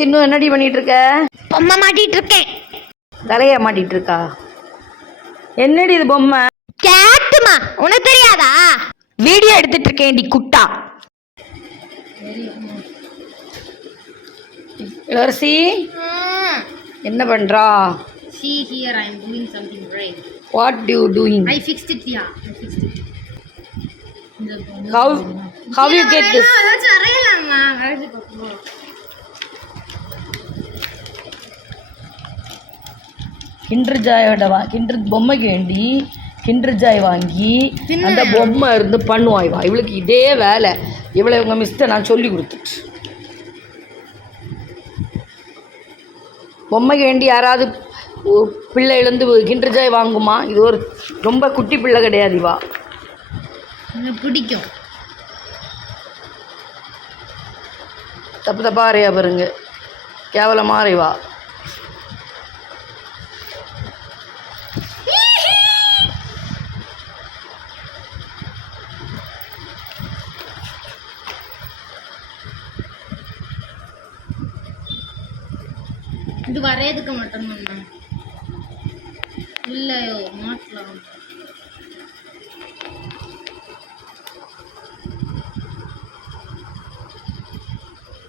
சின்ன என்னடி பண்ணிட்டு இருக்க? பொம்மை மாட்டிட்டு இருக்கேன். தலைய மாட்டிட்டு இருக்கா? என்னடி இது பொம்மை? கேட்டுமா, உனக்கு தெரியாதா? வீடியோ எடுத்துட்டு இருக்கேன்டி குட்டா. இளவரசி என்ன பண்றா? See here, I am doing something right. What do you doing? I fixed it, yeah. I fixed it. How you get this? Kinder ஜாயோட கிண்டர் பொம்மைக்கு வேண்டி கிண்டர் ஜாய் வாங்கி அந்த பொம்மை இருந்து பண்ணுவாய் வா. இவளுக்கு இதே வேலை. இவளை இவங்க மிஸ்ட்டை நான் சொல்லி கொடுத்துட்டு பொம்மைக்கு வேண்டி யாராவது பிள்ளை எழுந்து கிண்டர் ஜாய் வாங்குமா? இது ஒரு ரொம்ப குட்டி பிள்ளை கிடையாது. வா பிடிக்கும். தப்பு தப்பாக அறையா பாருங்க, கேவலமாக அறைவா. இது வரையதுக்கு மட்டும்தான் இல்லையோ மாற்றலாம்.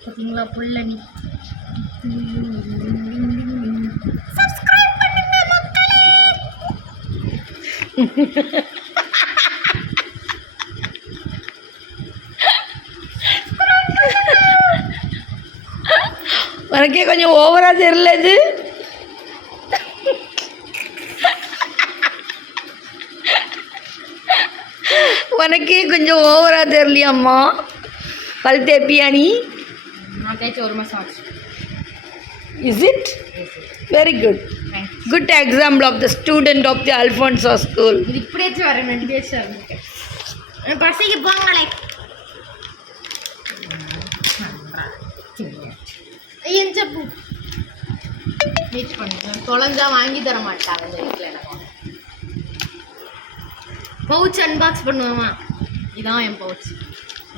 பார்த்தீங்களா புள்ளனி? சப்ஸ்கிரைப் பண்ணுங்க மக்களே. உனக்கே கொஞ்சம் ஓவரா தெரியல இது. உனக்கே கொஞ்சம் ஓவரா தெரியலையாம்மா? பல் தேப்பியா நீ? நான் தேய்ச்சி ஒரு மாதம் ஆச்சு. Is it? Very good. Good example of the student of the Alfonso school. இது இப்படியாச்சு வரேன், ரெண்டு பேச்சு இருக்கேன். பசங்க போங்களே. ஐயன் சப்பு மீட் பண்ணுறேன். தொலைஞ்சா வாங்கி தர மாட்டாங்க இந்த வீட்டில். எனக்கு பவுச் அன்பாக்ஸ் பண்ணுவோமா? இதான் என் பவுச்.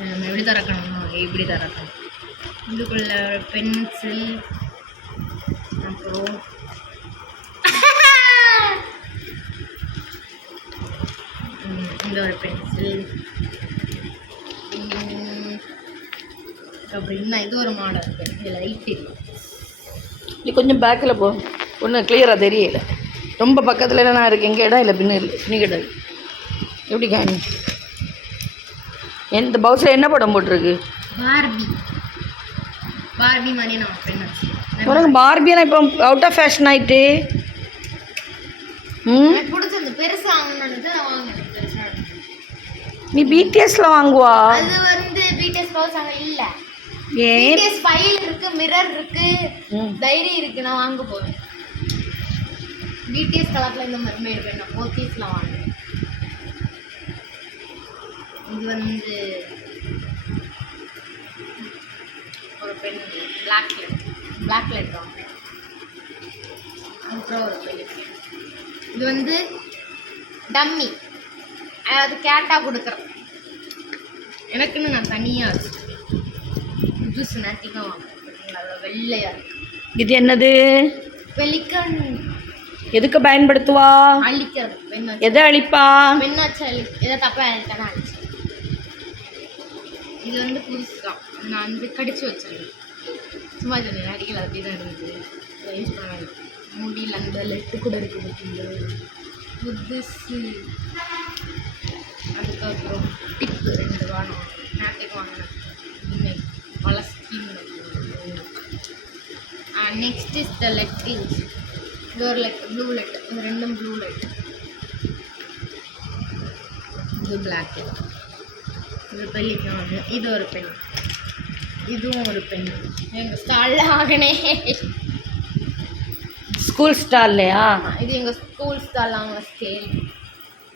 நம்ம எப்படி திறக்கணுமா? எப்படி திறக்கணும்? இதுக்குள்ள பென்சில், அப்புறம் இந்த ஒரு பென்சில், அப்புறம் இன்னும் இது ஒரு மாடல் இருக்குது. இது லைட் இல்லை. நீ கொஞ்சம் பேக்கில் போ, ஒன்றும் கிளியராக தெரியல. ரொம்ப பக்கத்தில் நான் இருக்கேன். எங்கே இடம் இல்லை, பின்ன இல்லை, பின்னி கிடையாது. எப்படி காணி? இந்த பவுஸில் என்ன படம் போட்டிருக்கு? பார்பி. பார்பி மாதிரி நான் பெண் வச்சு உனக்கு பார்பியா இப்போ அவுட் ஆஃப் ஃபேஷன் ஆகிட்டு. எனக்கு பிடிச்சது பெருசாக வாங்கணுன்னு தான் வாங்கினேன். பெருசாக நீ பிடிஎஸ்ல வாங்குவா? அது வந்து பிடிஎஸ் பவுச் அங்கே இல்லை. ஏன்? பிடிஎஸ் ஃபைல் இருக்கு, மிரர் இருக்கு, டைரி இருக்கு. நான் வாங்க போவேன். பிடிஎஸ் கலரில் இந்த மெர்மெய்டு பெண் நான் போத்தீஸில் வாங்கினேன். இது வந்து ஒரு பெண் பிளாக் லெட் வாங்கினேன். அப்புறம் ஒரு பெண் இது வந்து டம்மி, அது கேட்டாக கொடுக்குறேன். எனக்குன்னு நான் தனியாக வச்சு புதுசு நேட்டிக்காக வாங்கினேன். அதில் வெள்ளையாக இருக்கு. இது என்னது? பெலிக்கன். எதுக்கு பயன்படுத்துவா? அழிக்கிறது. எதை அழிப்பா? பெண்ணாச்சு எதை தப்பாக அழித்தானே அழிச்சு. இது வந்து புதுசு தான். நான் வந்து கடிச்சு வச்சிருந்தேன். சும்மா சொன்னேன், அடிக்கல அப்படி தான் இருந்தது. யூஸ் பண்ண வேண்டாம். முடியல அந்த லெட்டு கூட இருக்குது புதுசு. அதுக்கப்புறம் டிப்பு 2 வாங்கினோம். நேற்றுக்கு வாங்கினேன். இன்னைக்கு பல scheme. Next is the lettings. இது ஒரு லெட், ப்ளூ லெட். இது ரெண்டும் ப்ளூ லெட். இது பிளாக். இது பெல்லிக்கான். இது ஒரு பென். இதுவும் ஒரு பென். எங்கள் ஸ்டாலில் ஆகனே. ஸ்கூல் ஸ்டால்லையா? இது எங்கள் ஸ்கூல் ஸ்டாலில் அவங்க ஸ்கேல்.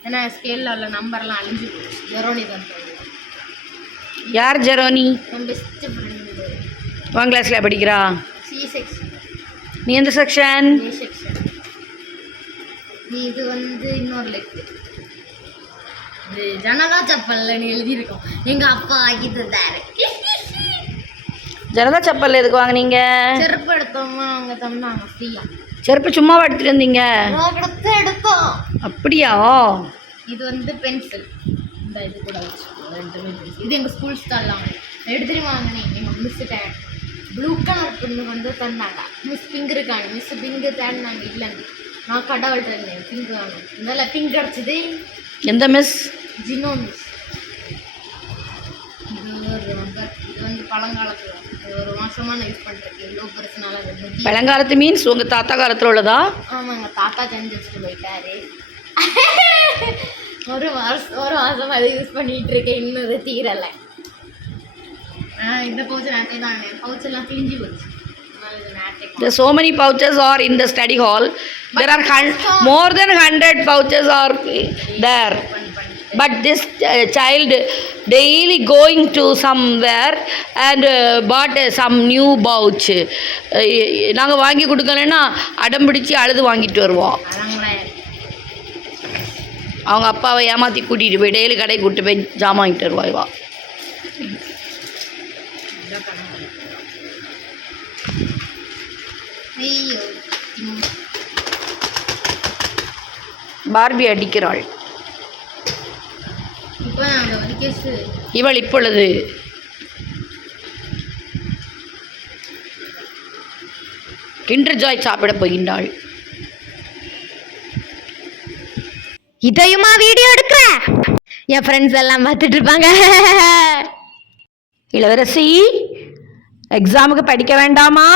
ஏன்னா ஸ்கேலில் உள்ள நம்பர்லாம் அழிஞ்சு போச்சு. ஜெரோனி தான் தோணுது. யார் ஜெரோனி? என் பெஸ்ட் ஃப்ரெண்டு. உன் கிளாஸில் படிக்கிறா? C section. நீ எந்த செக்ஷன்? A section. நீ இது வந்து இன்னொரு லெட்டு. இது ஜனதா சப்பல்ல நீ எழுதியிருக்கோம். எங்கள் அப்பா ஆக்கி தந்தாரு. ஜனதா செப்பல் எதுக்கு வாங்குனீங்க? செருப்பு எடுத்தோமா அவங்க தந்தாங்க ஃப்ரீயா. செருப்பு சும்மாவா எடுத்துட்டு வந்தீங்க? எடுத்தோம். அப்படியா? இது வந்து பென்சில். இந்த இது கூட வச்சு ரெண்டுமே பென்சில். இது எங்கள் ஸ்கூல் ஸ்டாலில் வாங்கினேன். எடுத்துட்டு வாங்கினேன் எங்கள் மிஸ்ஸுட்ட. ப்ளூ கலர் பொண்ணு வந்து தந்தாங்க. மிஸ் பிங்க் இருக்காங்க. மிஸ் பிங்கு தேடினாங்க இல்லைங்க. நான் கடவுள்கிட்ட இருந்தேன் பிங்க் வாங்கணும். இதெல்லாம் பிங்க் கிடச்சிது. எந்த மிஸ்? ஜினோ மிஸ். இது ஒரு ரப்பர். இது வந்து பழங்காலத்தில் இது ஒரு மாதமாக நான் யூஸ் பண்ணுறேன். எவ்வளோ பெருசுனால அது பழங்காலத்து மீன்ஸ் உங்கள் தாத்தா காலத்தில் உள்ளதா? ஆமாங்க, தாத்தா செஞ்சு வச்சுட்டு போயிட்டாரு. ஒரு மாதம் அதை யூஸ் பண்ணிகிட்டு இருக்கேன். இன்னும் அது தீரலை. இந்த பவுச்சு நாட்டே தான். பவுச்செல்லாம் கிழிஞ்சி போச்சு. There are so many pouches are in the study hall. There are more than 100 pouches are there. But this child daily going to somewhere and bought some new pouch. நாங்கள் வாங்கி கொடுக்கலன்னா அடம் பிடிச்சி அழுது வாங்கிட்டு வருவோம். அவங்க அப்பாவை ஏமாற்றி கூட்டிகிட்டு போய் டெய்லி கடை கூப்பிட்டு போய் ஜாமான் வாங்கிட்டு வருவாய்வா. பார்பி அடிக்கிறாள். இவள் இப்பொழுது கிண்டர் ஜாய் சாப்பிட போகின்றாள். இதையுமா வீடியோ எடுக்கிற? என் ஃப்ரெண்ட்ஸ் எல்லாம் பார்த்துட்டு இருப்பாங்க. இளவரசி எக்ஸாமுக்கு படிக்க வேண்டாமா?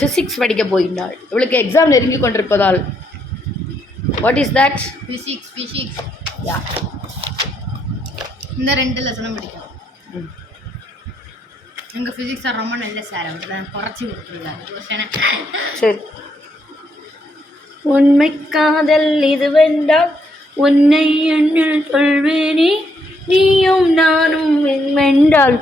ஃபிசிக்ஸ் படிக்க போகின்றாள். இவளுக்கு எக்ஸாம் நெருங்கி கொண்டிருப்பதால். What is that? ஃபிசிக்ஸ். யா, இந்த 2 லெசனும் படிக்கும். எங்கள் ஃபிசிக்ஸ் சார் ரொம்ப நல்ல சார். அவர் தான் குறைச்சி கொடுத்துருக்காரு. சரி. உண்மை காதல் இதுவென்றால் உன்னை என்னில் சொல்வேனே, நீயும் நானும் வென்றால்.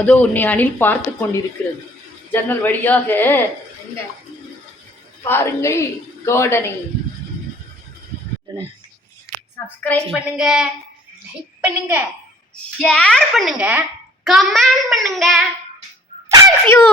அதோ உன்னை அணில் பார்த்து கொண்டிருக்கிறது ஜன்னல் வழியாக. பாருங்கள் கார்டனை. சப்ஸ்கிரைப் பண்ணுங்க, லைக் பண்ணுங்க, ஷேர் பண்ணுங்க, கமெண்ட் பண்ணுங்க. Thank you.